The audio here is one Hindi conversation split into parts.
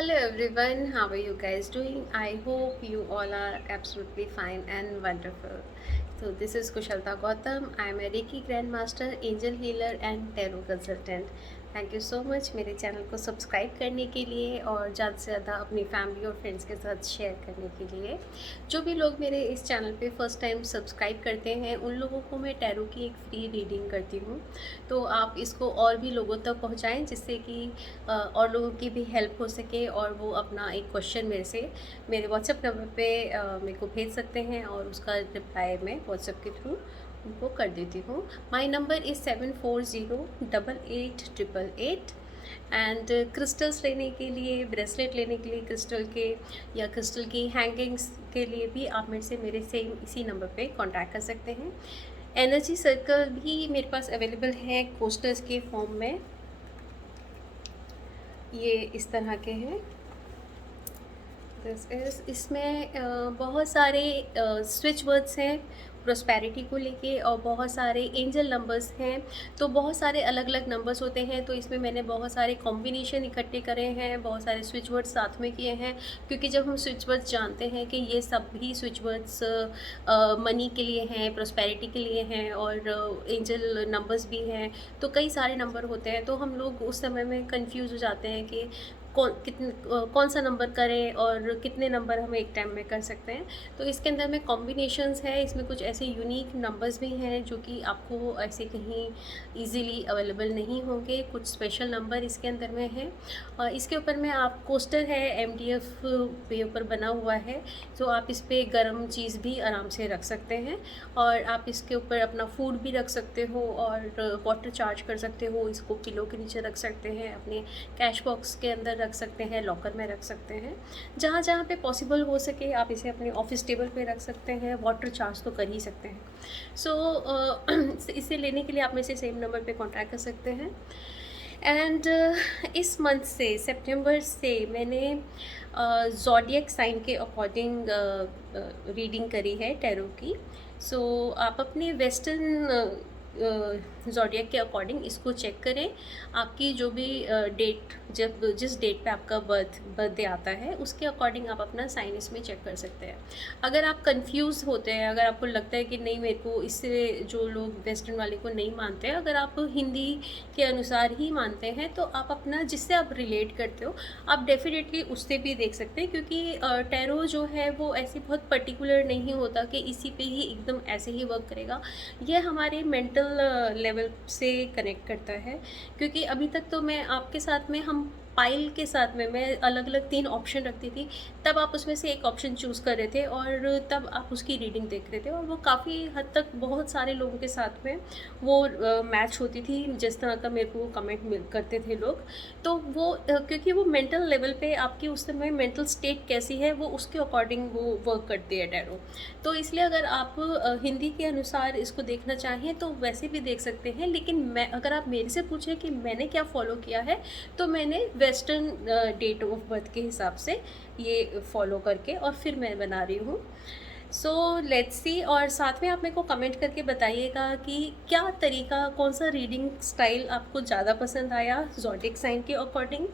Hello everyone, how are you guys doing? I hope you all are absolutely fine and wonderful. So this is Kushalta Gautam. I am a Reiki Grandmaster, Angel Healer and Tarot Consultant. Thank you so much मेरे चैनल को सब्सक्राइब करने के लिए और ज़्यादा से ज़्यादा अपनी फैमिली और फ्रेंड्स के साथ शेयर करने के लिए। जो भी लोग मेरे इस चैनल पे फर्स्ट टाइम सब्सक्राइब करते हैं उन लोगों को मैं टैरो की एक फ्री रीडिंग करती हूँ, तो आप इसको और भी लोगों तक पहुँचाएँ जिससे कि और लोगों की भी हेल्प हो सके और वो अपना एक क्वेश्चन मेरे से मेरे व्हाट्सएप नंबर पे मेरे को भेज सकते हैं और उसका रिप्लाई मैं व्हाट्सएप के थ्रू उनको कर देती हूँ। My number is 74088888। And crystals लेने के लिए, ब्रेसलेट लेने के लिए क्रिस्टल के या क्रिस्टल की हैंगिंग्स के लिए भी आप मेरे से मेरे सेम इसी नंबर पे कांटेक्ट कर सकते हैं। एनर्जी सर्कल भी मेरे पास अवेलेबल है कोस्टर्स के फॉर्म में, ये इस तरह के हैं। इसमें बहुत सारे स्विच वर्ड्स हैं प्रोस्पेरिटी को लेके और बहुत सारे एंजल नंबर्स हैं, तो बहुत सारे अलग अलग नंबर्स होते हैं। तो इसमें मैंने बहुत सारे कॉम्बिनेशन इकट्ठे करे हैं, बहुत सारे स्विच वर्ड्स साथ में किए हैं, क्योंकि जब हम स्विच वर्ड्स जानते हैं कि ये सब भी स्विच वर्ड्स मनी के लिए हैं, प्रोस्पेरिटी के लिए हैं और एंजल नंबर्स भी हैं, तो कई सारे नंबर होते हैं, तो हम लोग उस समय में कंफ्यूज हो जाते हैं कि कौन सा नंबर करें और कितने नंबर हम एक टाइम में कर सकते हैं। तो इसके अंदर में कॉम्बिनेशंस है, इसमें कुछ ऐसे यूनिक नंबर्स भी हैं जो कि आपको ऐसे कहीं इजीली अवेलेबल नहीं होंगे, कुछ स्पेशल नंबर इसके अंदर में हैं। और इसके ऊपर में आप कोस्टर है MDF पे ऊपर बना हुआ है, तो आप इस पर गर्म चीज़ भी आराम से रख सकते हैं और आप इसके ऊपर अपना फूड भी रख सकते हो और वाटर चार्ज कर सकते हो, इसको पिलो के नीचे रख सकते हैं, अपने कैश बॉक्स के अंदर रख सकते हैं, लॉकर में रख सकते हैं, जहाँ जहाँ पे पॉसिबल हो सके आप इसे अपने ऑफिस टेबल पे रख सकते हैं, वाटर चार्ज तो कर ही सकते हैं। सो इसे लेने के लिए आप मेरे से सेम नंबर पे कांटेक्ट कर सकते हैं। एंड इस मंथ से सितंबर से मैंने ज़ोडिएक साइन के अकॉर्डिंग रीडिंग करी है टैरो की। सो आप अपने वेस्टर्न ज़ोडिएक के अकॉर्डिंग इसको चेक करें। आपकी जो भी डेट, जब जिस डेट पे आपका बर्थडे आता है उसके अकॉर्डिंग आप अपना साइन इसमें चेक कर सकते हैं। अगर आप कंफ्यूज होते हैं, अगर आपको लगता है कि नहीं मेरे को इससे, जो लोग वेस्टर्न वाले को नहीं मानते हैं, अगर आप हिंदी के अनुसार ही मानते हैं तो आप अपना जिससे आप रिलेट करते हो आप डेफिनेटली उससे भी देख सकते हैं, क्योंकि टैरो जो है वो ऐसी बहुत पर्टिकुलर नहीं होता कि इसी पे ही एकदम ऐसे ही वर्क करेगा। यह हमारे मेंटल लेवल से कनेक्ट करता है, क्योंकि अभी तक तो मैं आपके साथ में, हम पाइल के साथ में मैं अलग अलग 3 ऑप्शन रखती थी, तब आप उसमें से एक ऑप्शन चूज़ कर रहे थे और तब आप उसकी रीडिंग देख रहे थे, और वो काफ़ी हद तक बहुत सारे लोगों के साथ में वो मैच होती थी, जिस तरह का मेरे को कमेंट मिल करते थे लोग। तो वो क्योंकि वो मेंटल लेवल पे आपकी उस समय मेंटल स्टेट कैसी है वो उसके अकॉर्डिंग वो वर्क करती है टैरो। तो इसलिए अगर आप हिंदी के अनुसार इसको देखना चाहें तो वैसे भी देख सकते हैं, लेकिन मैं, अगर आप मेरे से पूछें कि मैंने क्या फ़ॉलो किया है, तो मैंने वेस्टर्न डेट ऑफ बर्थ के हिसाब से ये फॉलो करके और फिर मैं बना रही हूँ। So let's see. और साथ में आप मेरे को कमेंट करके बताइएगा कि क्या तरीका, कौन सा रीडिंग स्टाइल आपको ज़्यादा पसंद आया ज़ोडिएक साइन के अकॉर्डिंग,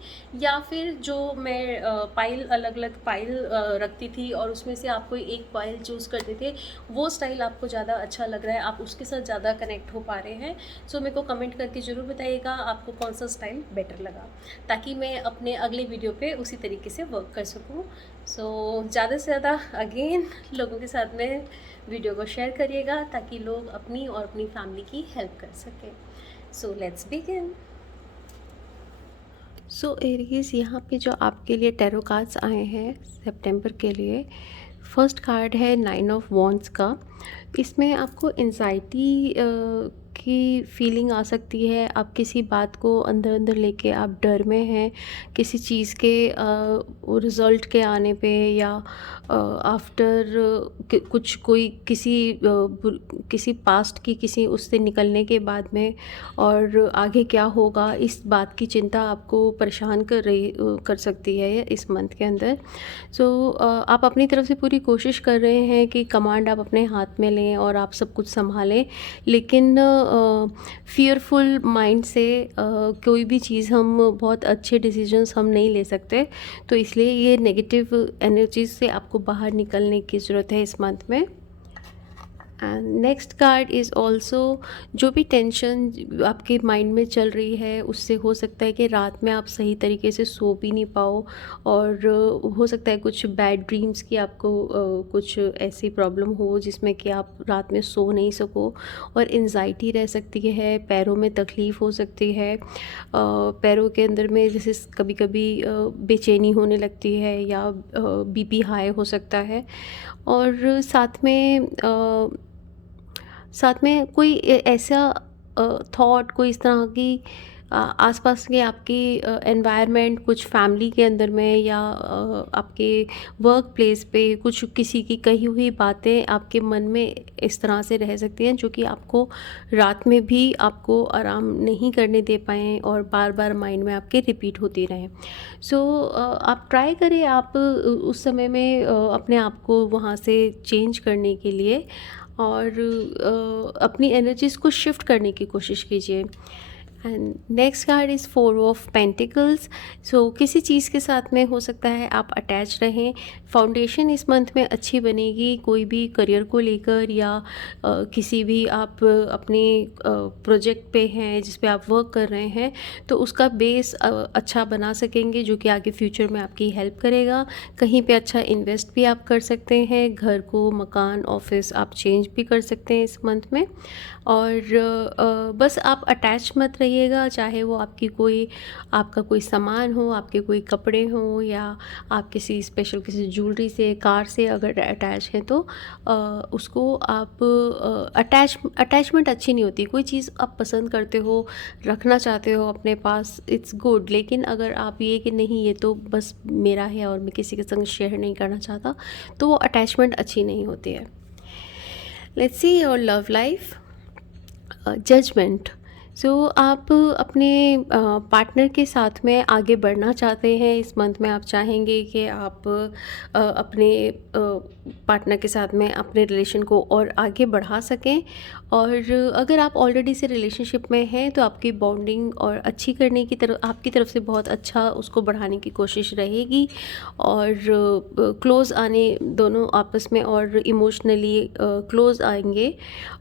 या फिर जो मैं पाइल, अलग अलग पाइल रखती थी और उसमें से आप कोई एक पाइल चूज़ करते थे, वो स्टाइल आपको ज़्यादा अच्छा लग रहा है, आप उसके साथ ज़्यादा कनेक्ट हो पा रहे हैं। सो मेरे को कमेंट करके ज़रूर बताइएगा आपको कौन सा स्टाइल बेटर लगा, ताकि मैं अपने अगले वीडियो पे उसी तरीके से वर्क कर सकूँ। सो ज़्यादा से ज़्यादा अगेन लोगों के साथ में वीडियो को शेयर करिएगा ताकि लोग अपनी और अपनी फैमिली की हेल्प कर सकें। So let's begin. So Aries, यहाँ पे जो आपके लिए टैरो कार्ड्स आए हैं सितंबर के लिए, फर्स्ट कार्ड है 9 ऑफ वॉन्ड्स का। इसमें आपको एंजाइटी की फीलिंग आ सकती है, आप किसी बात को अंदर अंदर लेके आप डर में हैं, किसी चीज़ के रिज़ल्ट के आने पे, या आफ्टर कुछ कोई किसी पास्ट की किसी उससे निकलने के बाद में, और आगे क्या होगा इस बात की चिंता आपको परेशान कर सकती है इस मंथ के अंदर। सो आप अपनी तरफ से पूरी कोशिश कर रहे हैं कि कमांड आप अपने हाथ में लें और आप सब कुछ संभालें, लेकिन फ़ियरफुल माइंड से कोई भी चीज़ हम बहुत अच्छे डिसीजंस हम नहीं ले सकते। तो इसलिए ये नेगेटिव एनर्जीज़ से आपको बाहर निकलने की ज़रूरत है इस मंथ में। And next card is also, जो भी टेंशन आपके माइंड में चल रही है उससे हो सकता है कि रात में आप सही तरीके से सो भी नहीं पाओ, और हो सकता है कुछ बैड ड्रीम्स की आपको कुछ ऐसी प्रॉब्लम हो जिसमें कि आप रात में सो नहीं सको, और एंजाइटी रह सकती है, पैरों में तकलीफ़ हो सकती है, पैरों के अंदर में जैसे कभी कभी बेचैनी होने लगती है, या बीपी हाई हो सकता है। और साथ में कोई ऐसा थॉट, कोई इस तरह की आसपास के आपकी एनवायरनमेंट, कुछ फैमिली के अंदर में, या आपके वर्क प्लेस पे कुछ किसी की कही हुई बातें आपके मन में इस तरह से रह सकती हैं, जो कि आपको रात में भी आपको आराम नहीं करने दे पाएँ और बार बार माइंड में आपके रिपीट होती रहें। सो आप ट्राई करें, आप उस समय में अपने आप को वहाँ से चेंज करने के लिए, और अपनी एनर्जीज़ को शिफ्ट करने की कोशिश कीजिए। And next card is four of pentacles. So किसी चीज़ के साथ में हो सकता है आप अटैच रहें। फाउंडेशन इस मंथ में अच्छी बनेगी, कोई भी करियर को लेकर, या किसी भी आप अपने प्रोजेक्ट पे हैं जिस पे आप वर्क कर रहे हैं, तो उसका बेस अच्छा बना सकेंगे, जो कि आगे फ्यूचर में आपकी हेल्प करेगा। कहीं पे अच्छा इन्वेस्ट भी आप कर सकते हैं, घर को, मकान, ऑफिस आप चेंज भी कर सकते हैं इस मंथ में। और बस आप अटैच मत रहिएगा, चाहे वो आपका कोई सामान हो, आपके कोई कपड़े हों, या आप किसी स्पेशल किसी ज्वेलरी से, कार से अगर अटैच हैं, तो उसको आप अटैचमेंट अच्छी नहीं होती। कोई चीज़ आप पसंद करते हो, रखना चाहते हो अपने पास, इट्स गुड, लेकिन अगर आप ये कि नहीं ये तो बस मेरा है और मैं किसी के संग शेयर नहीं करना चाहता, तो वो अटैचमेंट अच्छी नहीं होती है। Let's see your love life. Judgement. So आप अपने पार्टनर के साथ में आगे बढ़ना चाहते हैं इस मंथ में। आप चाहेंगे कि आप अपने पार्टनर के साथ में अपने रिलेशन को और आगे बढ़ा सकें, और अगर आप ऑलरेडी से रिलेशनशिप में हैं तो आपकी बॉन्डिंग और अच्छी करने की तरफ, आपकी तरफ से बहुत अच्छा उसको बढ़ाने की कोशिश रहेगी, और क्लोज़ आने, दोनों आपस में और इमोशनली क्लोज़ आएंगे।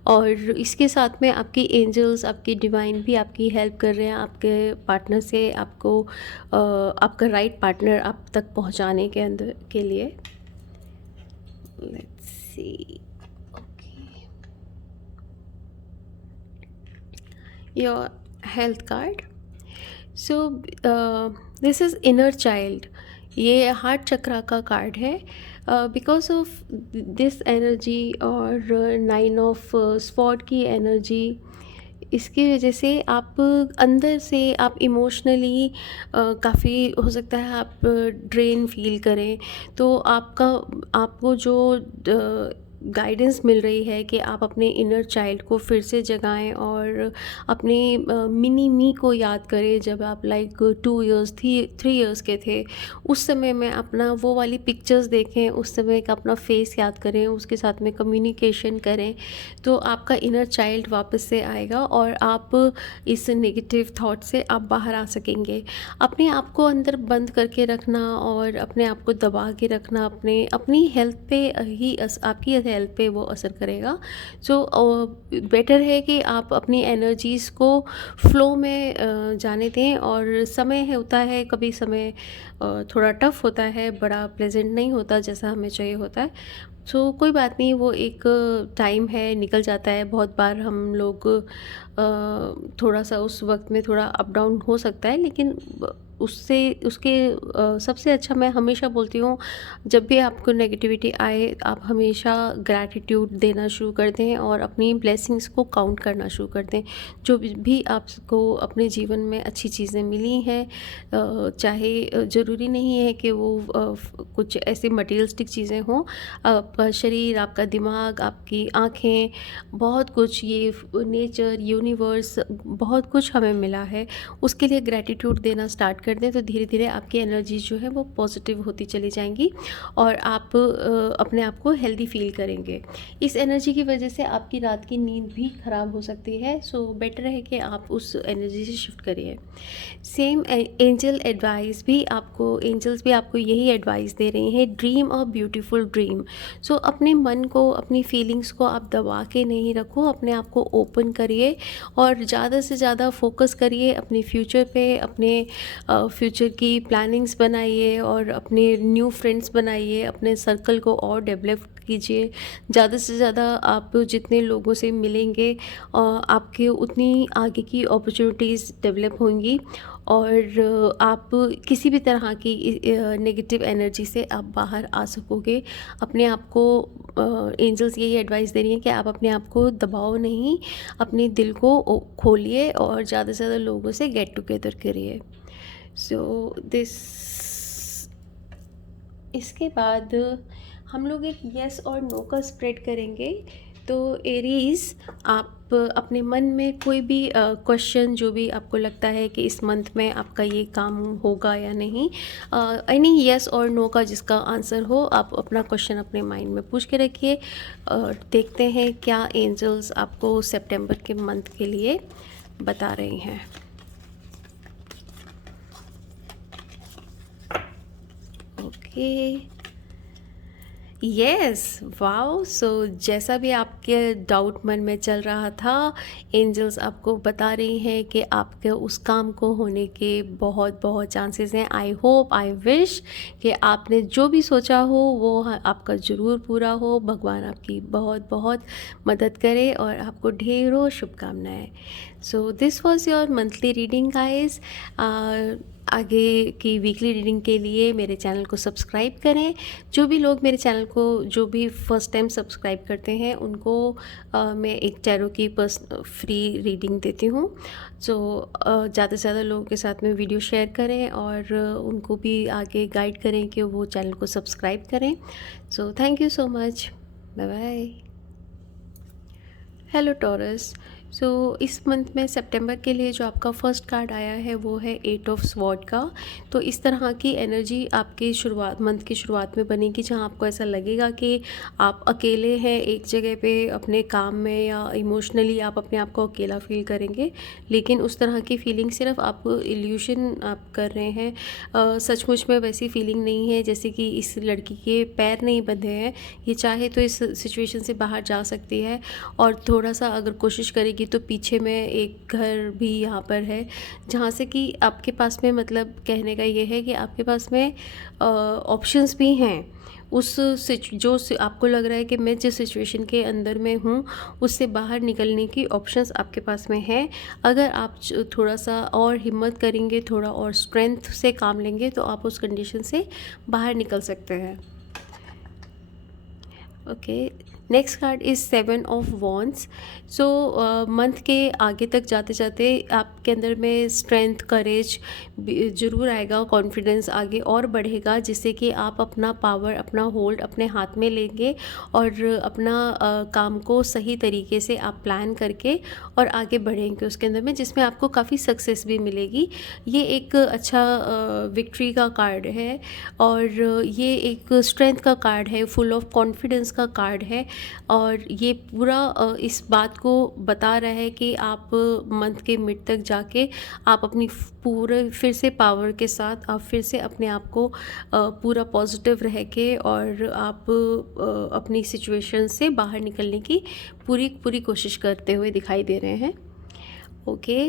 और इसके साथ में आपकी एंजल्स, आपकी डिवाइन भी आपकी हेल्प कर रहे हैं आपके पार्टनर से आपको आपका राइट पार्टनर आप तक पहुंचाने के अंदर के लिए। Let's see, okay, your health card. So this is inner child. ये हार्ट चक्रा का कार्ड है। बिकॉज ऑफ दिस एनर्जी और नाइन ऑफ स्वॉर्ड की एनर्जी, इसकी वजह से आप अंदर से आप इमोशनली काफ़ी हो सकता है आप ड्रेन फील करें। तो आपको जो गाइडेंस मिल रही है कि आप अपने इनर चाइल्ड को फिर से जगाएं, और अपने मिनी मी को याद करें, जब आप लाइक 2 इयर्स 3 इयर्स के थे, उस समय में अपना वो वाली पिक्चर्स देखें, उस समय का अपना फेस याद करें, उसके साथ में कम्युनिकेशन करें, तो आपका इनर चाइल्ड वापस से आएगा और आप इस नेगेटिव थॉट से आप बाहर आ सकेंगे। अपने आप को अंदर बंद करके रखना और अपने आप को दबा के रखना अपनी हेल्थ पे ही आपकी हेल्थ पे वो असर करेगा। सो बेटर है कि आप अपनी एनर्जीज़ को फ्लो में जाने दें। और समय होता है, कभी समय थोड़ा टफ होता है, बड़ा प्लेजेंट नहीं होता जैसा हमें चाहिए होता है। सो कोई बात नहीं, वो एक टाइम है, निकल जाता है। बहुत बार हम लोग थोड़ा सा उस वक्त में थोड़ा अप डाउन हो सकता है, लेकिन उसके सबसे अच्छा मैं हमेशा बोलती हूँ, जब भी आपको नेगेटिविटी आए आप हमेशा ग्रैटिट्यूड देना शुरू कर दें और अपनी ब्लेसिंग्स को काउंट करना शुरू कर दें। जो भी आपको अपने जीवन में अच्छी चीज़ें मिली हैं, चाहे ज़रूरी नहीं है कि वो कुछ ऐसी मटेरियलिस्टिक चीज़ें हों, आपका शरीर, आपका दिमाग, आपकी आँखें, बहुत कुछ, ये नेचर, यूनिवर्स यूनिवर्स बहुत कुछ हमें मिला है, उसके लिए ग्रैटिट्यूड देना स्टार्ट कर दें, तो धीरे धीरे आपकी एनर्जी जो है वो पॉजिटिव होती चली जाएंगी और आप अपने आप को हेल्दी फील करेंगे। इस एनर्जी की वजह से आपकी रात की नींद भी ख़राब हो सकती है, सो बेटर है कि आप उस एनर्जी से शिफ्ट करिए। सेम एंजल एडवाइस भी आपको, एंजल्स भी आपको यही एडवाइस दे रही हैं, ड्रीम अ ब्यूटीफुल ड्रीम। सो अपने मन को, अपनी फीलिंग्स को आप दबा के नहीं रखो, अपने आप को ओपन करिए और ज़्यादा से ज़्यादा फोकस करिए अपने फ्यूचर पे, अपने फ्यूचर की प्लानिंग्स बनाइए और अपने न्यू फ्रेंड्स बनाइए, अपने सर्कल को और डेवलप कीजिए। ज़्यादा से ज़्यादा आप जितने लोगों से मिलेंगे आपके उतनी आगे की अपॉर्चुनिटीज़ डेवलप होंगी और आप किसी भी तरह की नेगेटिव एनर्जी से आप बाहर आ सकोगे। अपने आप को एंजल्स यही एडवाइस दे रही हैं कि आप अपने आप को दबाओ नहीं, अपने दिल को खोलिए और ज़्यादा से ज़्यादा लोगों से गेट टुगेदर करिए। सो दिस, इसके बाद हम लोग एक येस और नो का स्प्रेड करेंगे। तो एरीज़, आप अपने मन में कोई भी क्वेश्चन जो भी आपको लगता है कि इस मंथ में आपका ये काम होगा या नहीं, एनी येस और नो का जिसका आंसर हो, आप अपना क्वेश्चन अपने माइंड में पूछ के रखिए। देखते हैं क्या एंजल्स आपको सितंबर के मंथ के लिए बता रही हैं। Okay, yes, wow. सो जैसा भी आपके डाउट मन में चल रहा था, एंजल्स आपको बता रही हैं कि आपके उस काम को होने के बहुत बहुत चांसेस हैं। आई होप, आई विश कि आपने जो भी सोचा हो वो आपका ज़रूर पूरा हो। भगवान आपकी बहुत बहुत मदद करे और आपको ढेरों शुभकामनाएं। सो this was your monthly reading guys. आगे की वीकली रीडिंग के लिए मेरे चैनल को सब्सक्राइब करें। जो भी लोग मेरे चैनल को जो भी फर्स्ट टाइम सब्सक्राइब करते हैं उनको मैं एक टैरो की फ्री रीडिंग देती हूँ। सो ज़्यादा से ज़्यादा लोगों के साथ में वीडियो शेयर करें और उनको भी आगे गाइड करें कि वो चैनल को सब्सक्राइब करें। So thank you so much, bye bye. Hello Taurus. So इस मंथ में सितंबर के लिए जो आपका फर्स्ट कार्ड आया है वो है 8 ऑफ स्वॉर्ड का। तो इस तरह की एनर्जी आपके मंथ की शुरुआत में बनेगी जहां आपको ऐसा लगेगा कि आप अकेले हैं एक जगह पे अपने काम में, या इमोशनली आप अपने आप को अकेला फील करेंगे। लेकिन उस तरह की फीलिंग सिर्फ आप इल्यूशन आप कर रहे हैं, सचमुच में वैसी फीलिंग नहीं है। जैसे कि इस लड़की के पैर नहीं बंधे हैं, ये चाहे तो इस सिचुएशन से बाहर जा सकती है और थोड़ा सा अगर कोशिश करेगी तो पीछे में एक घर भी यहाँ पर है, जहाँ से कि आपके पास में, मतलब कहने का ये है कि आपके पास में ऑप्शंस भी हैं। जो आपको लग रहा है कि मैं जिस सिचुएशन के अंदर में हूँ उससे बाहर निकलने की ऑप्शंस आपके पास में है। अगर आप थोड़ा सा और हिम्मत करेंगे, थोड़ा और स्ट्रेंथ से काम लेंगे तो आप उस कंडीशन से बाहर निकल सकते हैं। Okay, next card is 7 of wands. So month के आगे तक जाते जाते आपके अंदर में स्ट्रेंथ, करेज ज़रूर आएगा, कॉन्फिडेंस आगे और बढ़ेगा, जिससे कि आप अपना पावर, अपना होल्ड अपने हाथ में लेंगे और अपना काम को सही तरीके से आप प्लान करके और आगे बढ़ेंगे उसके अंदर में, जिसमें आपको काफ़ी सक्सेस भी मिलेगी। ये एक अच्छा विक्ट्री का कार्ड है और ये एक स्ट्रेंथ का कार्ड है, फुल ऑफ कॉन्फिडेंस का कार्ड है और ये पूरा इस बात को बता रहा है कि आप मंथ के मिड तक जाके आप अपनी पूरे फिर से पावर के साथ आप फिर से अपने आप को पूरा पॉजिटिव रह के और आप अपनी सिचुएशन से बाहर निकलने की पूरी कोशिश करते हुए दिखाई दे रहे हैं। Okay,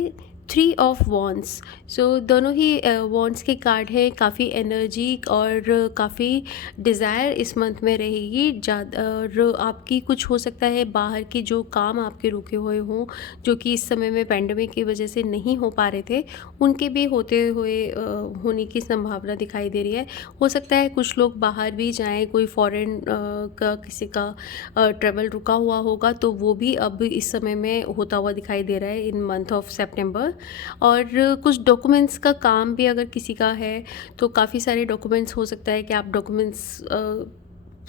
3 of wands. सो दोनों ही वॉन्ड्स के कार्ड हैं। काफ़ी एनर्जी और काफ़ी डिज़ायर इस मंथ में रहेगी ज़्यादा, और आपकी कुछ हो सकता है बाहर की जो काम आपके रुके हुए हों, जो कि इस समय में पैंडेमिक की वजह से नहीं हो पा रहे थे, उनके भी होते हुए होने की संभावना दिखाई दे रही है। हो सकता है कुछ लोग बाहर भी जाएं, कोई फॉरेन का किसी का ट्रैवल रुका हुआ होगा तो वो भी अब इस समय में होता हुआ दिखाई दे रहा है इन मंथ ऑफ सितंबर। और कुछ डॉक्यूमेंट्स का काम भी अगर किसी का है तो काफ़ी सारे डॉक्यूमेंट्स हो सकता है कि आप डॉक्यूमेंट्स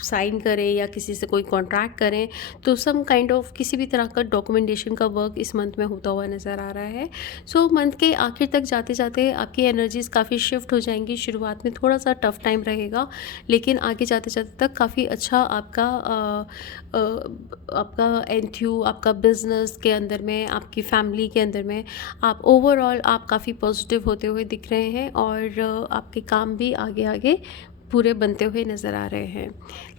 साइन करें या किसी से कोई कॉन्ट्रैक्ट करें, तो सम काइंड ऑफ किसी भी तरह का डॉक्यूमेंटेशन का वर्क इस मंथ में होता हुआ नज़र आ रहा है। सो मंथ के आखिर तक जाते जाते आपकी एनर्जीज़ काफ़ी शिफ्ट हो जाएंगी। शुरुआत में थोड़ा सा टफ टाइम रहेगा, लेकिन आगे जाते जाते तक काफ़ी अच्छा आपका एंथ्यू, आपका बिजनेस के अंदर में, आपकी फैमिली के अंदर में, आप ओवरऑल आप काफ़ी पॉजिटिव होते हुए दिख रहे हैं, और आपके काम भी आगे आगे पूरे बनते हुए नज़र आ रहे हैं।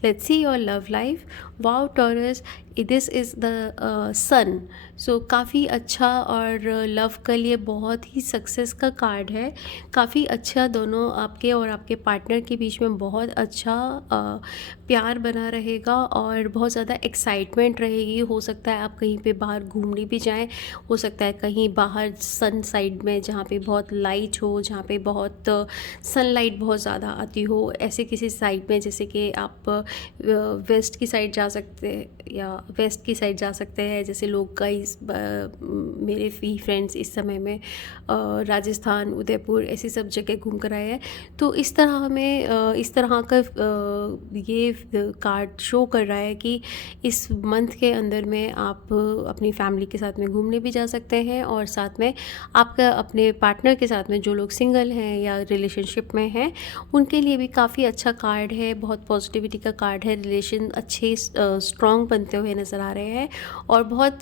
Let's see your love life. Wow Taurus, this is the sun. So काफ़ी अच्छा, और लव के लिए बहुत ही सक्सेस का कार्ड है। काफ़ी अच्छा दोनों आपके और आपके पार्टनर के बीच में बहुत अच्छा प्यार बना रहेगा, और बहुत ज़्यादा एक्साइटमेंट रहेगी। हो सकता है आप कहीं पे बाहर घूमने भी जाएं, हो सकता है कहीं बाहर सन साइड में जहाँ पे बहुत लाइट हो, जहाँ पे बहुत सनलाइट बहुत ज़्यादा आती हो, ऐसे किसी साइड में, जैसे कि आप वेस्ट की साइड जा सकते हैं, या वेस्ट की साइड जा सकते हैं, जैसे लोग कई मेरे भी फ्रेंड्स इस समय में राजस्थान, उदयपुर, ऐसी सब जगह घूम कर आए हैं। तो इस तरह हमें इस तरह का ये कार्ड शो कर रहा है कि इस मंथ के अंदर में आप अपनी फैमिली के साथ में घूमने भी जा सकते हैं, और साथ में आपका अपने पार्टनर के साथ में, जो लोग सिंगल हैं या रिलेशनशिप में हैं, उनके लिए भी काफ़ी अच्छा कार्ड है। बहुत पॉजिटिविटी का कार्ड है। रिलेशन अच्छे स्ट्रॉन्ग बनते हुए नज़र आ रहे हैं, और बहुत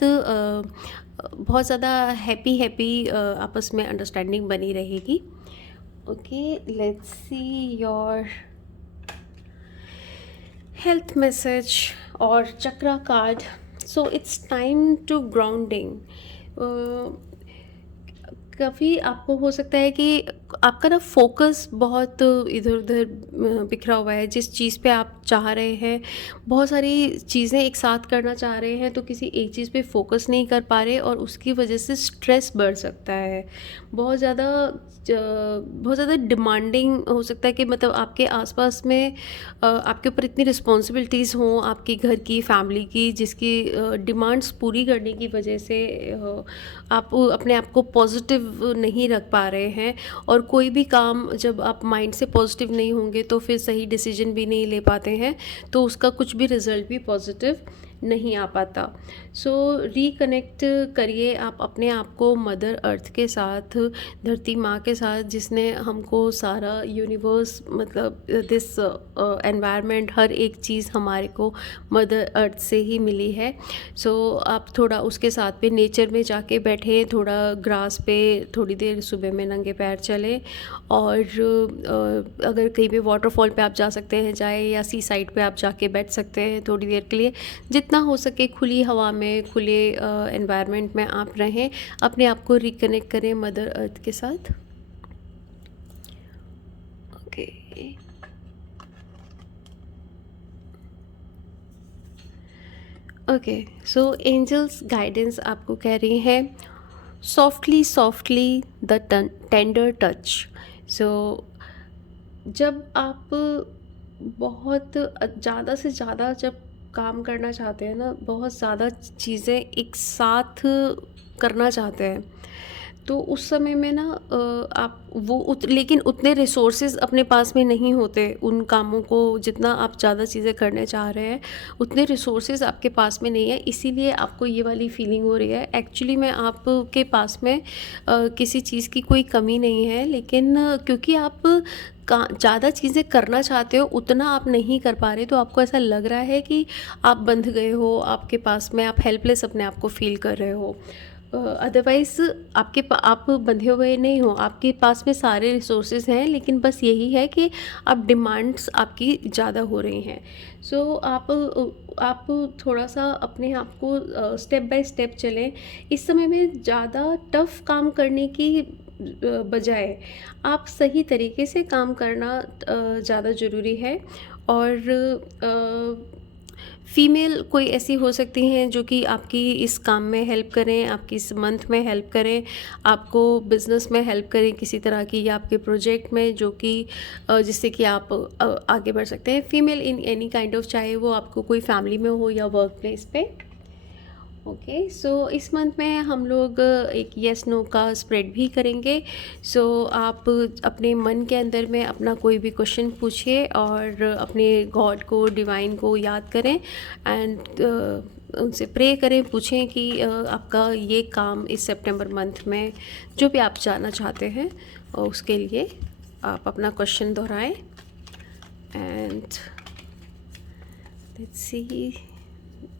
ज़्यादा हैप्पी आपस में अंडरस्टैंडिंग बनी रहेगी। Okay, let's see your health message और chakra card. So it's time to grounding. काफ़ी आपको हो सकता है कि आपका ना फोकस बहुत इधर उधर बिखरा हुआ है। जिस चीज़ पे आप चाह रहे हैं, बहुत सारी चीज़ें एक साथ करना चाह रहे हैं, तो किसी एक चीज़ पे फोकस नहीं कर पा रहे, और उसकी वजह से स्ट्रेस बढ़ सकता है। बहुत ज़्यादा डिमांडिंग हो सकता है कि मतलब आपके आसपास में आपके ऊपर इतनी रिस्पॉन्सिबिलिटीज़ हों, आपके घर की, फैमिली की, जिसकी डिमांड्स पूरी करने की वजह से आप अपने आप को पॉजिटिव नहीं रख पा रहे हैं, और कोई भी काम जब आप माइंड से पॉजिटिव नहीं होंगे तो फिर सही डिसीजन भी नहीं ले पाते हैं, तो उसका कुछ भी रिज़ल्ट भी पॉजिटिव नहीं आ पाता। सो रिकनेक्ट करिए आप अपने आप को मदर अर्थ के साथ, धरती माँ के साथ, जिसने हमको सारा यूनिवर्स, मतलब दिस एनवायरनमेंट, हर एक चीज़ हमारे को मदर अर्थ से ही मिली है। सो आप थोड़ा उसके साथ पे नेचर में जाके बैठें, थोड़ा ग्रास पे थोड़ी देर सुबह में नंगे पैर चलें, और अगर कहीं पे वाटरफॉल पे आप जा सकते हैं जाए, या सी साइड पे आप जाके बैठ सकते हैं थोड़ी देर के लिए। जितना हो सके खुली हवा में, खुले एनवायरनमेंट में आप रहें, अपने आप को रिकनेक्ट करें मदर अर्थ के साथ। Okay, okay, so angels guidance आपको कह रही हैं, softly softly the tender touch. So जब आप बहुत ज़्यादा से ज़्यादा जब काम करना चाहते हैं ना, बहुत ज़्यादा चीज़ें एक साथ करना चाहते हैं, तो उस समय में ना आप लेकिन उतने रिसोर्सेज अपने पास में नहीं होते उन कामों को, जितना आप ज़्यादा चीज़ें करने चाह रहे हैं उतने रिसोर्सेज आपके पास में नहीं है, इसीलिए आपको ये वाली फीलिंग हो रही है। एक्चुअली में आपके पास में किसी चीज़ की कोई कमी नहीं है, लेकिन क्योंकि आप ज़्यादा चीज़ें करना चाहते हो, उतना आप नहीं कर पा रहे, तो आपको ऐसा लग रहा है कि आप बंध गए हो, आपके पास में आप हेल्पलेस अपने आप को फील कर रहे हो। अदरवाइज़ आप बंधे हुए नहीं हो, आपके पास में सारे रिसोर्सेज हैं, लेकिन बस यही है कि आप डिमांड्स आपकी ज़्यादा हो रही हैं। सो आप थोड़ा सा अपने आप को स्टेप बाय स्टेप चलें। इस समय में ज़्यादा टफ काम करने की बजाय आप सही तरीके से काम करना ज़्यादा ज़रूरी है। और फीमेल कोई ऐसी हो सकती हैं जो कि आपकी इस काम में हेल्प करें, आपकी इस मंथ में हेल्प करें, आपको बिज़नेस में हेल्प करें किसी तरह की, या आपके प्रोजेक्ट में, जो कि जिससे कि आप आगे बढ़ सकते हैं। Female in any kind of, चाहे वो आपको कोई फैमिली में हो या वर्क प्लेस पे। ओके, सो इस मंथ में हम लोग एक येस नो का स्प्रेड भी करेंगे। सो आप अपने मन के अंदर में अपना कोई भी क्वेश्चन पूछिए और अपने गॉड को, डिवाइन को याद करें एंड उनसे प्रे करें, पूछें कि आपका ये काम इस सितंबर मंथ में जो भी आप जानना चाहते हैं उसके लिए आप अपना क्वेश्चन दोहराएं। And let's see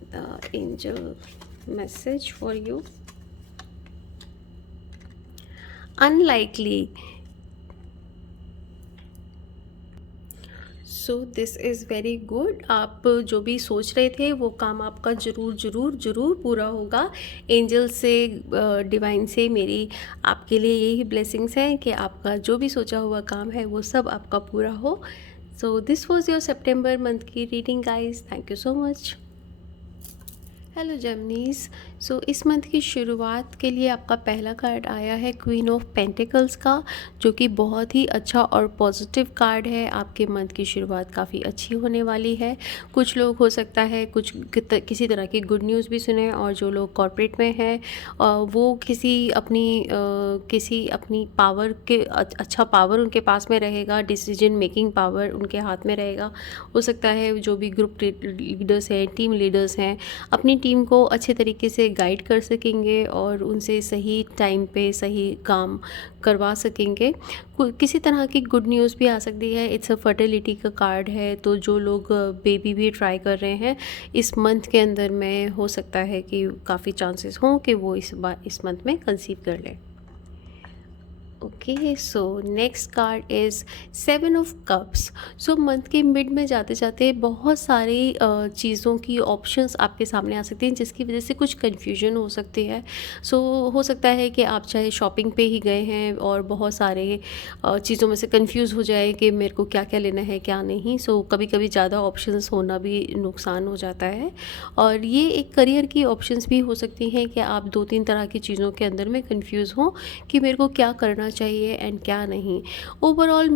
the angel message for you. Unlikely. So this is very good. आप जो भी सोच रहे थे वो काम आपका ज़रूर ज़रूर ज़रूर पूरा होगा। एंजल से, डिवाइन से मेरी आपके लिए यही ब्लेसिंग्स हैं कि आपका जो भी सोचा हुआ काम है वो सब आपका पूरा हो। सो दिस वॉज योर सितंबर मंथ की reading guys. Thank you so much. Hello Geminis. So इस मंथ की शुरुआत के लिए आपका पहला कार्ड आया है क्वीन ऑफ पेंटिकल्स का, जो कि बहुत ही अच्छा और पॉजिटिव कार्ड है। आपके मंथ की शुरुआत काफ़ी अच्छी होने वाली है। कुछ लोग हो सकता है किसी तरह की गुड न्यूज़ भी सुने, और जो लोग कॉर्पोरेट में हैं वो किसी अपनी पावर के अच्छा पावर उनके पास में रहेगा, डिसीजन मेकिंग पावर उनके हाथ में रहेगा। हो सकता है जो भी ग्रुप लीडर्स हैं, टीम लीडर्स हैं, अपनी टीम को अच्छे तरीके से गाइड कर सकेंगे और उनसे सही टाइम पे सही काम करवा सकेंगे। किसी तरह की गुड न्यूज़ भी आ सकती है। इट्स अ फर्टिलिटी का कार्ड है, तो जो लोग बेबी भी ट्राई कर रहे हैं इस मंथ के अंदर में, हो सकता है कि काफ़ी चांसेस हों कि वो इस मंथ में कंसीव कर लें। Okay, so next card is 7 of cups. So month के मिड में जाते जाते बहुत सारी चीज़ों की ऑप्शंस आपके सामने आ सकती हैं, जिसकी वजह से कुछ कन्फ्यूजन हो सकती है। सो हो सकता है कि आप चाहे शॉपिंग पे ही गए हैं और बहुत सारे चीज़ों में से कंफ्यूज हो जाए कि मेरे को क्या क्या लेना है क्या नहीं। सो कभी कभी ज़्यादा ऑप्शंस होना भी नुकसान हो जाता है। और ये एक करियर की ऑप्शंस भी हो सकती हैं कि आप 2-3 तरह की चीज़ों के अंदर में कंफ्यूज हों कि मेरे को क्या करना चाहिए एंड क्या नहीं। ओवरऑल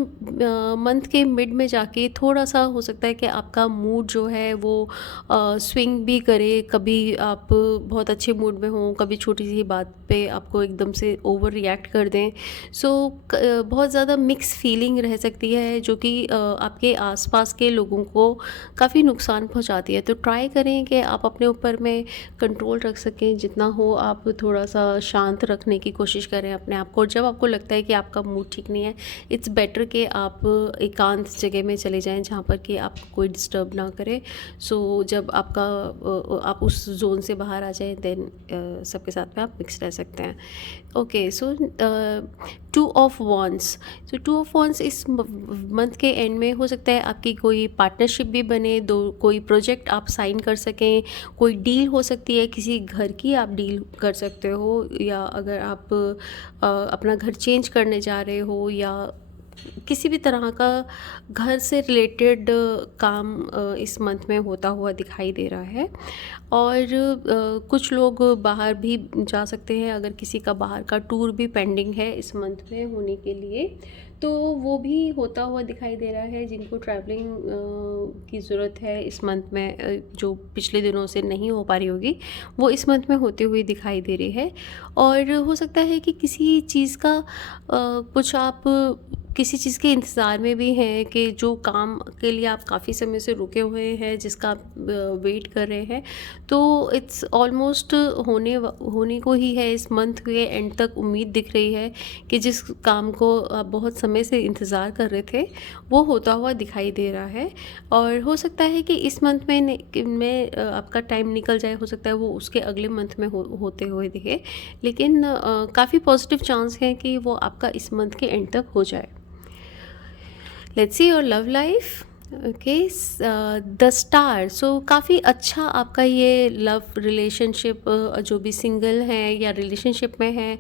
मंथ के मिड में जाके थोड़ा सा हो सकता है कि आपका मूड जो है वो स्विंग भी करे। कभी आप बहुत अच्छे मूड में हों, कभी छोटी सी बात पे आपको एकदम से ओवर रिएक्ट कर दें। सो बहुत ज़्यादा मिक्स फीलिंग रह सकती है, जो कि आपके आसपास के लोगों को काफ़ी नुकसान पहुंचाती है। तो ट्राई करें कि आप अपने ऊपर में कंट्रोल रख सकें, जितना हो आप थोड़ा सा शांत रखने की कोशिश करें अपने आप को। जब आपको लगता है कि आपका मूड ठीक नहीं है, इट्स बेटर कि आप एकांत जगह में चले जाएं जहाँ पर कि आपको कोई डिस्टर्ब ना करे। सो जब आप उस जोन से बाहर आ जाएं, देन सबके साथ में आप मिक्स रह सकते हैं। Okay, so 2 of wands. So 2 of wands इस मंथ के एंड में हो सकता है आपकी कोई पार्टनरशिप भी बने, कोई प्रोजेक्ट आप साइन कर सकें, कोई डील हो सकती है, किसी घर की आप डील कर सकते हो, या अगर आप अपना घर चेंज करने जा रहे हो, या किसी भी तरह का घर से रिलेटेड काम इस मंथ में होता हुआ दिखाई दे रहा है। और कुछ लोग बाहर भी जा सकते हैं, अगर किसी का बाहर का टूर भी पेंडिंग है इस मंथ में होने के लिए, तो वो भी होता हुआ दिखाई दे रहा है। जिनको ट्रैवलिंग की ज़रूरत है इस मंथ में, जो पिछले दिनों से नहीं हो पा रही होगी, वो इस मंथ में होती हुई दिखाई दे रही है। और हो सकता है कि किसी चीज़ का कुछ आप किसी चीज़ के इंतज़ार में भी हैं, कि जो काम के लिए आप काफ़ी समय से रुके हुए हैं, जिसका आप वेट कर रहे हैं, तो इट्स ऑलमोस्ट होने को ही है। इस मंथ के एंड तक उम्मीद दिख रही है कि जिस काम को आप बहुत समय से इंतज़ार कर रहे थे वो होता हुआ दिखाई दे रहा है। और हो सकता है कि इस मंथ में आपका टाइम निकल जाए, हो सकता है वो उसके अगले मंथ में होते हुए दिखे, लेकिन काफ़ी पॉजिटिव चांस है कि वो आपका इस मंथ के एंड तक हो जाए। Let's see your love life. Okay, the star. So काफ़ी अच्छा आपका ये लव रिलेशनशिप, जो भी सिंगल हैं या रिलेशनशिप में हैं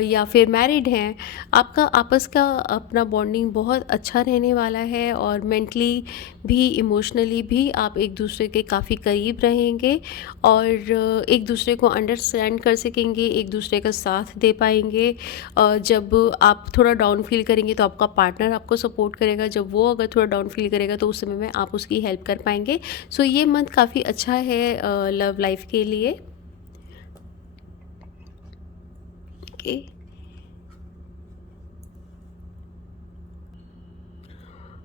या फिर मैरिड हैं, आपका आपस का अपना बॉन्डिंग बहुत अच्छा रहने वाला है। और मेंटली भी, इमोशनली भी आप एक दूसरे के काफ़ी करीब रहेंगे, और एक दूसरे को अंडरस्टैंड कर सकेंगे, एक दूसरे का साथ दे पाएंगे। जब आप थोड़ा डाउन फील करेंगे तो आपका पार्टनर आपको सपोर्ट करेगा, जब वो अगर थोड़ा डाउन फील करेगा तो उस समय में आप उसकी हेल्प कर पाएंगे। सो ये मंथ काफ़ी अच्छा है लव लाइफ के लिए। ओके।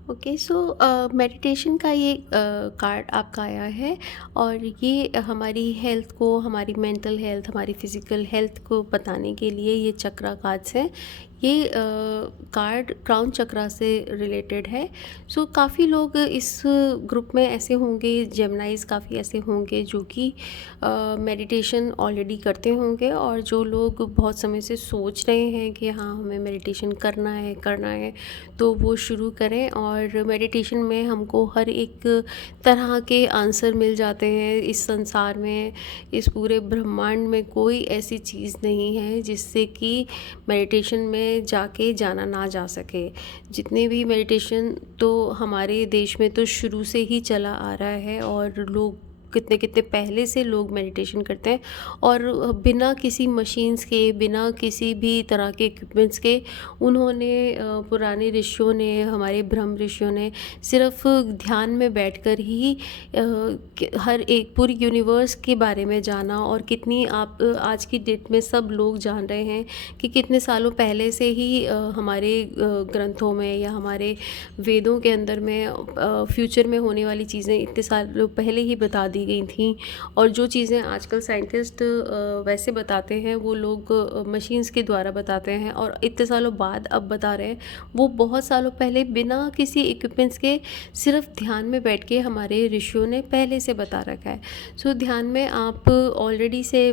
ओके, सो मेडिटेशन का ये कार्ड आपका आया है, और ये हमारी हेल्थ को, हमारी मेंटल हेल्थ, हमारी फिज़िकल हेल्थ को बताने के लिए ये चक्रा कार्ड्स हैं। ये कार्ड क्राउन चक्रा से रिलेटेड है। सो काफ़ी लोग इस ग्रुप में ऐसे होंगे, जेमिनाइज़ काफ़ी ऐसे होंगे जो कि मेडिटेशन ऑलरेडी करते होंगे, और जो लोग बहुत समय से सोच रहे हैं कि हाँ हमें मेडिटेशन करना है, तो वो शुरू करें। और मेडिटेशन में हमको हर एक तरह के आंसर मिल जाते हैं। इस संसार में, इस पूरे ब्रह्मांड में कोई ऐसी चीज़ नहीं है जिससे कि मेडिटेशन में जाके जाना ना जा सके। जितने भी मेडिटेशन तो हमारे देश में तो शुरू से ही चला आ रहा है, और लोग कितने कितने पहले से लोग मेडिटेशन करते हैं, और बिना किसी मशीन्स के, बिना किसी भी तरह के इक्विपमेंट्स के, उन्होंने पुराने ऋषियों ने, हमारे ब्रह्म ऋषियों ने सिर्फ ध्यान में बैठकर ही हर एक पूरी यूनिवर्स के बारे में जाना। और कितनी आप आज की डेट में सब लोग जान रहे हैं कि कितने सालों पहले से ही हमारे ग्रंथों में या हमारे वेदों के अंदर में फ्यूचर में होने वाली चीज़ें इतने सालों पहले ही बता दी गई थी। और जो चीज़ें आजकल साइंटिस्ट वैसे बताते हैं, वो लोग मशीन्स के द्वारा बताते हैं, और इतने सालों बाद अब बता रहे हैं, वो बहुत सालों पहले बिना किसी इक्विपमेंट्स के सिर्फ ध्यान में बैठ के हमारे ऋषियों ने पहले से बता रखा है। सो ध्यान में आप ऑलरेडी से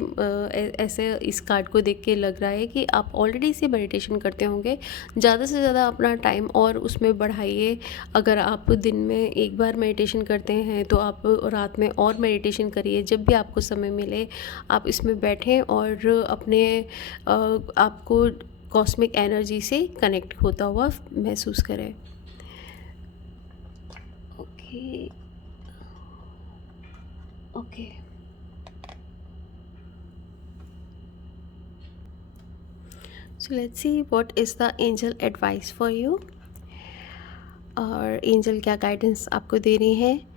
ऐसे इस कार्ड को देख के लग रहा है कि आप ऑलरेडी से मेडिटेशन करते होंगे। ज़्यादा से ज़्यादा अपना टाइम और उसमें बढ़ाइए। अगर आप दिन में एक बार मेडिटेशन करते हैं तो आप रात में और मेडिटेशन करिए। जब भी आपको समय मिले आप इसमें बैठें और अपने आपको कॉस्मिक एनर्जी से कनेक्ट होता हुआ महसूस करें। Okay, okay. So let's see what is the angel advice for you. और एंजल क्या गाइडेंस आपको दे रही हैं।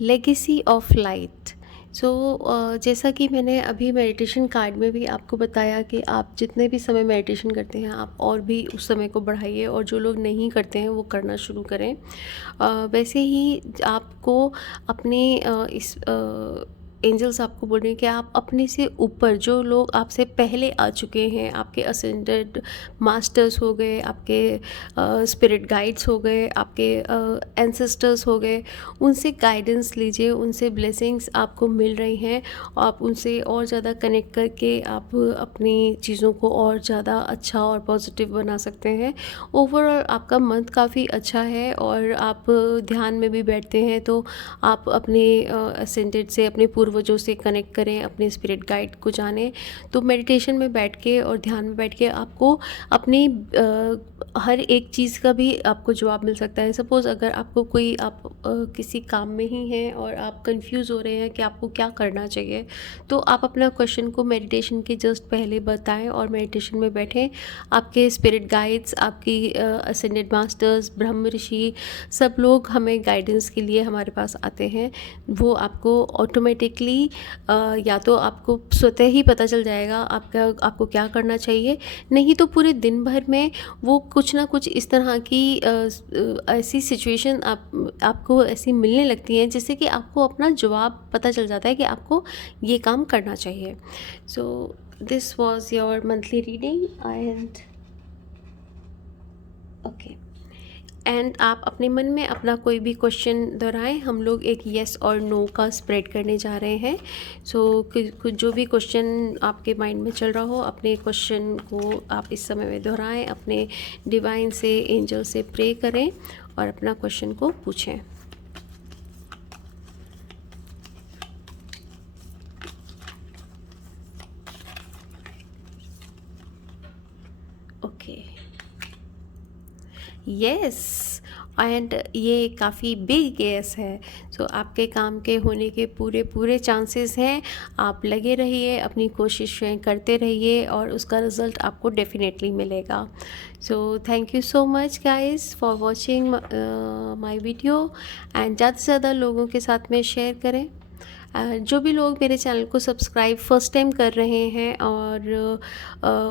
Legacy of light. सो जैसा कि मैंने अभी मेडिटेशन कार्ड में भी आपको बताया कि आप जितने भी समय मेडिटेशन करते हैं आप और भी उस समय को बढ़ाइए, और जो लोग नहीं करते हैं वो करना शुरू करें। वैसे ही आपको अपने इस एंजल्स आपको बोल रहे हैं कि आप अपने से ऊपर जो लोग आपसे पहले आ चुके हैं, आपके असेंडेड मास्टर्स हो गए, आपके स्पिरिट गाइड्स हो गए, आपके एंसेस्टर्स हो गए, उनसे गाइडेंस लीजिए, उनसे ब्लेसिंग्स आपको मिल रही हैं। आप उनसे और ज़्यादा कनेक्ट करके आप अपनी चीज़ों को और ज़्यादा अच्छा और पॉजिटिव बना सकते हैं। ओवरऑल आपका मंथ काफ़ी अच्छा है, और आप ध्यान में भी बैठते हैं तो आप अपने असेंडेड से, अपने पूर्वजों से कनेक्ट करें, अपने स्पिरिट गाइड को जानें। तो मेडिटेशन में बैठ के और ध्यान में बैठ के आपको अपनी हर एक चीज़ का भी आपको जवाब मिल सकता है। सपोज़ अगर आपको कोई आप किसी काम में ही हैं और आप कंफ्यूज हो रहे हैं कि आपको क्या करना चाहिए, तो आप अपना क्वेश्चन को मेडिटेशन के जस्ट पहले बताएं और मेडिटेशन में बैठें। आपके स्पिरिट गाइड्स, आपकी असेंडेड मास्टर्स, ब्रह्म ऋषि, सब लोग हमें गाइडेंस के लिए हमारे पास आते हैं। वो आपको ऑटोमेटिकली या तो आपको स्वतः ही पता चल जाएगा आपको क्या करना चाहिए, नहीं तो पूरे दिन भर में वो कुछ ना कुछ इस तरह की ऐसी सिचुएशन आपको ऐसी मिलने लगती हैं जिससे कि आपको अपना जवाब पता चल जाता है कि आपको ये काम करना चाहिए। सो this was your monthly reading and आप अपने मन में अपना कोई भी क्वेश्चन दोहराएं। हम लोग एक येस और नो का स्प्रेड करने जा रहे हैं। सो कुछ जो भी क्वेश्चन आपके माइंड में चल रहा हो, अपने क्वेश्चन को आप इस समय में दोहराएं, अपने डिवाइन से, एंजल से प्रे करें और अपना क्वेश्चन को पूछें। ओके, यस, एंड ये काफ़ी बिग येस है। सो आपके काम के होने के पूरे चांसेस हैं। आप लगे रहिए, अपनी कोशिशें करते रहिए और उसका रिज़ल्ट आपको डेफिनेटली मिलेगा। सो thank you so much guys for watching my video, and ज़्यादा से ज़्यादा लोगों के साथ में शेयर करें। जो भी लोग मेरे चैनल को सब्सक्राइब फर्स्ट टाइम कर रहे हैं और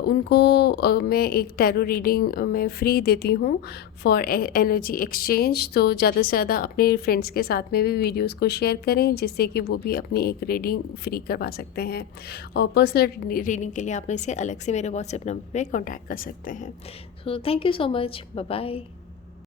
उनको मैं एक टैरो रीडिंग मैं फ्री देती हूँ फॉर एनर्जी एक्सचेंज। तो ज़्यादा से ज़्यादा अपने फ्रेंड्स के साथ में भी वीडियोस को शेयर करें, जिससे कि वो भी अपनी एक रीडिंग फ्री करवा सकते हैं। और पर्सनल रीडिंग के लिए आप मेरे से अलग से मेरे व्हाट्सएप नंबर पे कांटेक्ट कर सकते हैं। So thank you so much, bye bye.